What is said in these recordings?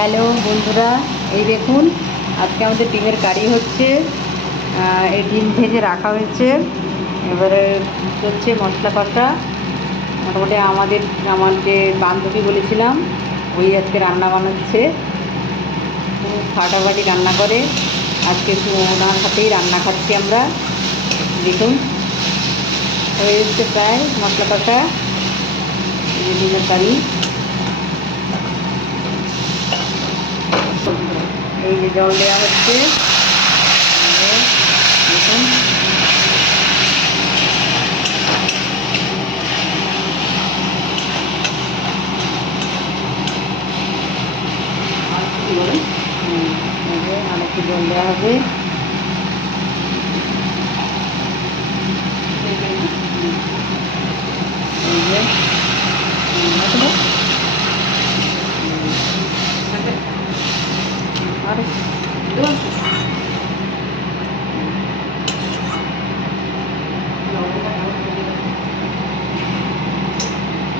Hello বন্ধুরা, এই দেখুন আজকে আমাদের ডিমের কারি হচ্ছে। এই ডিম ভেজে রাখা হয়েছে। এবারে হচ্ছে মশলা কষা। মোটামুটি আমার যে বান্ধবী বলেছিলাম ওই আজকে রান্না বানাচ্ছে। খুব ফাটাফাটি রান্না করে। আজকে একটু ওনার হাতেই রান্না খাচ্ছি আমরা। দেখুন হয়ে যাচ্ছে প্রায় মশলা কষা। এই যে ডিমের কারি, এই যে জল দেওয়া হচ্ছে। দেখুন আর একটু জল দেওয়া হবে। এই যে আর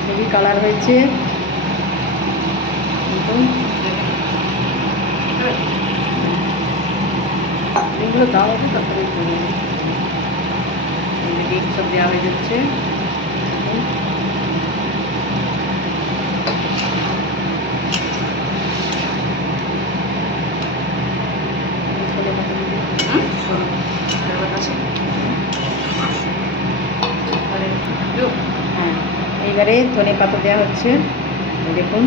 হেভি কালার হয়েছে। এগুলো দাও, তারপরে ডিম সব দেওয়া হয়ে যাচ্ছে। হ্যাঁ, এইবারে ধনে পাতা দেওয়া হচ্ছে। দেখুন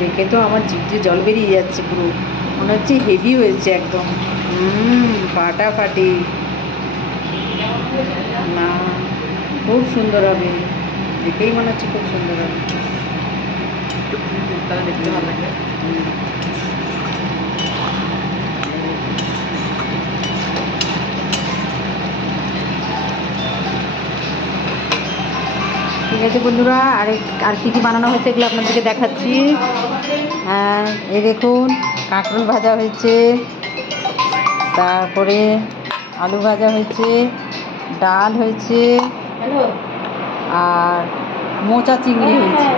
দেখে তো আমার জিভ দিয়ে জল বেরিয়ে যাচ্ছে। পুরো মনে হচ্ছে হেভি হয়েছে একদম। ফাটাফাটি। না, খুব সুন্দর হবে। দেখেই মনে হচ্ছে খুব সুন্দর হবে। দেখতে ভালো লাগে। ঠিক আছে বন্ধুরা, আর কী কী বানানো হয়েছে এগুলো আপনাদেরকে দেখাচ্ছি। হ্যাঁ, এই দেখুন কাঁকরোল ভাজা হয়েছে, তারপরে আলু ভাজা হয়েছে, ডাল হয়েছে, আর মোচা চিংড়ি হয়েছে।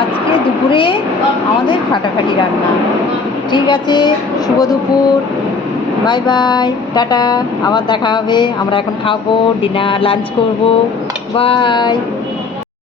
আজকে দুপুরে আমাদের ফাটাফাটি রান্না। ঠিক আছে, শুভ দুপুর, বাই বাই, টাটা। আবার দেখা হবে। আমরা এখন খাবো, লাঞ্চ করব। বাই।